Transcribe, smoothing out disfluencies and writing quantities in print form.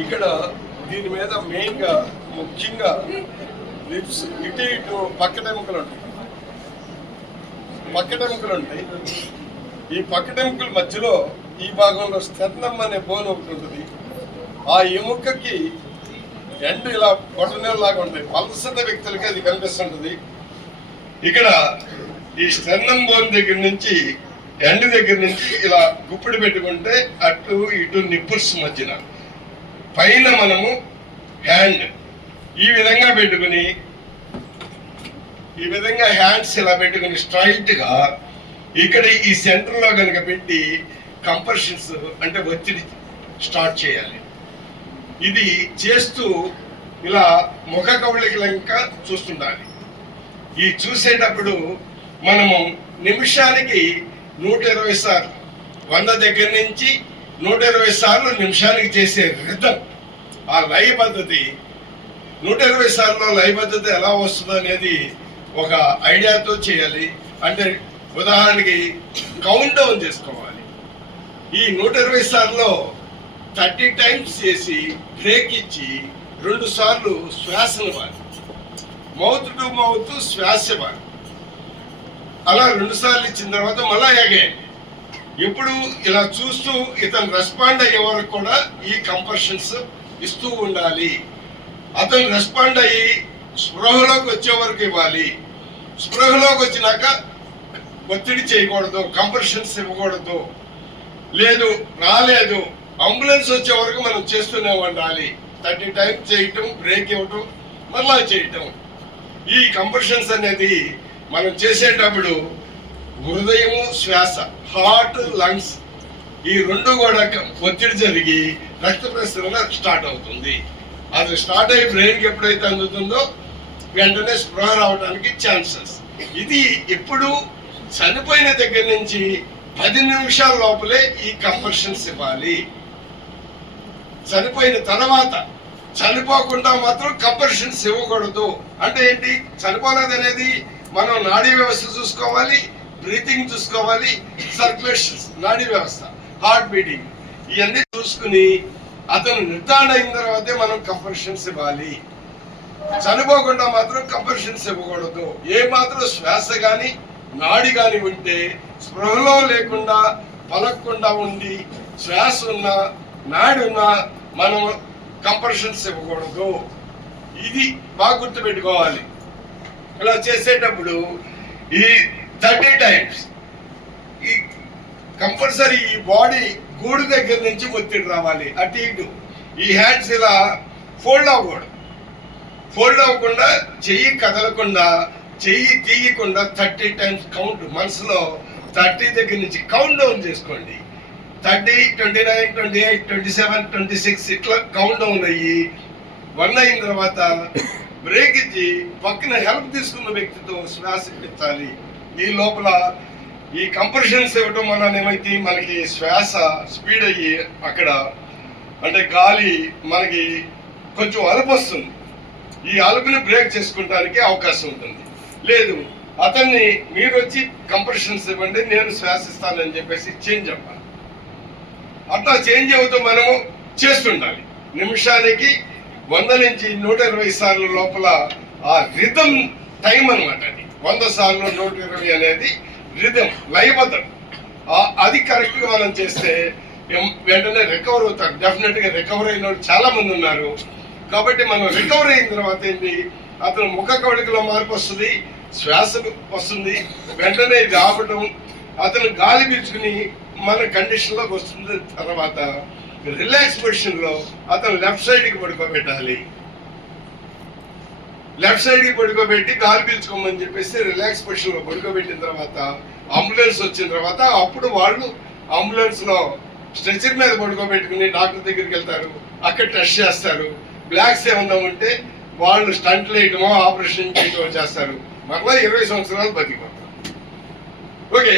ఇక్కడ దీని మీద మెయిన్గా ముఖ్యంగా లిప్స్ ఇటు ఇటు పక్కటెముకలు ఉంటాయి. ఈ పక్కటెముకల మధ్యలో ఈ భాగంలో స్టెర్నమ్ అనే బోన్ ఒకటి ఉంటుంది. ఆ ఎముకకి ఎండ్ ఇలా బొటనలాగా ఉంటాయి. పలసట వ్యక్తులకి అది కనిపిస్తుంటుంది. ఇక్కడ ఈ స్టెర్నమ్ బోన్ దగ్గర నుంచి ఎండ్ దగ్గర నుంచి ఇలా గుప్పిడి పెట్టుకుంటే అటు ఇటు నిప్పుల్స్ మధ్యన పైన మనము హ్యాండ్ ఈ విధంగా పెట్టుకుని హ్యాండ్స్ ఇలా పెట్టుకుని స్ట్రైట్ గా ఇక్కడ ఈ సెంటర్ లో కనుక పెట్టి కంప్రెషన్స్ అంటే ఒత్తిడి స్టార్ట్ చేయాలి. ఇది చేస్తూ ఇలా ముఖ కవళికలు ఇంకా చూస్తుండాలి. ఈ చూసేటప్పుడు మనము నిమిషానికి 120 సార్లు 100 దగ్గర నుంచి 120 సార్లు నిమిషానికి చేసే రిథం, ఆ లయ పద్ధతి 120 సార్లు లయ పద్ధతి ఎలా వస్తుందో అనేది ఒక ఐడియాతో చేయాలి. అంటే ఉదాహరణకి కౌంట్ డౌన్ చేసుకోవాలి. ఈ 120 సార్లు 30 టైమ్స్ చేసి బ్రేక్ ఇచ్చి 2 సార్లు శ్వాసనివ్వాలి. మౌత్ టు మౌత్ శ్వాస ఇవ్వాలి. అలా 2 సార్లు ఇచ్చిన తర్వాత మళ్ళా అగైన్. ఇప్పుడు ఇలా చూస్తూ ఇతను రెస్పాండ్ అయ్యే వరకు కూడా ఈ కంప్రెషన్స్ ఇస్తూ ఉండాలి. అతను రెస్పాండ్ అయ్యి స్పృహలోకి వచ్చే వరకు ఇవ్వాలి. స్పృహలోకి వచ్చినాక ఒత్తిడి చేయకూడదు, కంప్రెషన్స్ ఇవ్వకూడదు. లేదు రాలేదు, అంబులెన్స్ వచ్చే వరకు మనం చేస్తూనే ఉండాలి. 30 టైమ్స్ చేయటం, బ్రేక్ ఇవ్వటం, మళ్ళా చేయటం. ఈ కంప్రెషన్స్ అనేది మనం చేసేటప్పుడు హృదయము శ్వాస, హార్ట్ లంగ్స్ ఈ 2 కూడా ఒత్తిడి జరిగి రక్త ప్రసరణ స్టార్ట్ అవుతుంది. అది స్టార్ట్ అయ్యి బ్రెయిన్కి ఎప్పుడైతే అందుతుందో వెంటనే స్పృహ రావడానికి ఛాన్సెస్. ఇది ఎప్పుడు చనిపోయిన దగ్గర నుంచి 10 నిమిషాల లోపలే ఈ కంప్రెషన్స్ ఇవ్వాలి. చనిపోయిన తర్వాత చనిపోకుండా మాత్రం కంప్రెషన్స్ ఇవ్వకూడదు. అంటే ఏంటి? చనిపోలేదు అనేది మనం నాడీ వ్యవస్థ చూసుకోవాలి, బ్రీతింగ్ చూసుకోవాలి, సర్క్యులేషన్స్, నాడీ వ్యవస్థ, హార్ట్ బీటింగ్ ఇవన్నీ చూసుకుని అతను నిర్ధారణ అయిన తర్వాతే మనం కంప్రెషన్స్ ఇవ్వాలి. చనిపోకుండా మాత్రం కంప్రెషన్స్ ఇవ్వకూడదు. ఏ మాత్రం శ్వాస కానీ నాడి కానీ ఉంటే స్పృహలో లేకుండా పలకకుండా ఉండి శ్వాస ఉన్నా నాడి ఉన్నా మనం కంప్రెషన్స్ ఇవ్వకూడదు. ఇది బాగా గుర్తుపెట్టుకోవాలి. ఇలా చేసేటప్పుడు ఈ 30 టైమ్స్ ఈ కంపల్సరీ ఈ బాడీ గూడు దగ్గర నుంచి ఒత్తిడి రావాలి. అటు ఇటు ఈ హ్యాండ్స్ ఇలా ఫోల్డ్ అవ్వకుండా చెయ్యి కదలకుండా, చెయ్యి తీయకుండా 30 టైమ్స్ కౌంట్. మనసులో 30 దగ్గర నుంచి కౌంట్ డౌన్ చేసుకోండి. 30, 29, 28, 27, 26 ఇట్లా కౌంట్ డౌన్ అయ్యి 1 అయిన తర్వాత బ్రేక్ ఇచ్చి పక్కన హెల్ప్ తీసుకున్న వ్యక్తితో శ్వాస పెట్టాలి. ఈ లోపల ఈ కంప్రెషన్స్ ఇవ్వటం వలన ఏమైతే మనకి శ్వాస స్పీడ్ అయ్యి అక్కడ అంటే గాలి మనకి కొంచెం అలుపు వస్తుంది. ఈ అలుపుని బ్రేక్ చేసుకుంటానికి అవకాశం ఉంటుంది. లేదు అతన్ని మీరు వచ్చి కంప్రెషన్స్ ఇవ్వండి, నేను శ్వాసిస్తానని చెప్పేసి చేంజ్ అవ్వాలి. అట్లా చేంజ్ అవుతూ మనము చేస్తుండాలి. నిమిషానికి 100 నుంచి 120 సార్లు లోపల ఆ రిథమ్ టైం అనమాట. అది 100 సార్లు 120 అనేది రిథమ్, లయబద్ధం. అది కరెక్ట్గా మనం చేస్తే వెంటనే రికవర్ అవుతారు. డెఫినెట్గా రికవర్ అయిన వాళ్ళు చాలా మంది ఉన్నారు. కాబట్టి మనం రికవర్ అయిన తర్వాత ఏంటి, అతను ముఖ కవళికలో మార్పు వస్తుంది, శ్వాస వస్తుంది, వెంటనే ఇది ఆపటం, అతను గాలి పీల్చుకుని మన కండిషన్లోకి వస్తుంది. తర్వాత రిలాక్స్ పొజిషన్లో అతను లెఫ్ట్ సైడ్కి పడుకోబెట్టాలి. లెఫ్ట్ సైడ్కి పడుకోబెట్టి గాలి పీల్చుకోమని చెప్పేసి రిలాక్స్ పొజిషన్లో పడుకోబెట్టిన తర్వాత అంబులెన్స్ వచ్చిన తర్వాత అప్పుడు వాళ్ళు అంబులెన్స్లో స్ట్రెచర్ మీద పడుకోబెట్టుకుని డాక్టర్ దగ్గరికి వెళ్తారు. అక్కడ టెస్ట్ చేస్తారు. బ్లాక్స్ ఏమన్నా ఉంటే వాళ్ళు స్టంట్లు వేయటమో ఆపరేషన్ చేయటమో చేస్తారు. మరలా 20 సంవత్సరాలు బతికిపోతారు. ఓకే.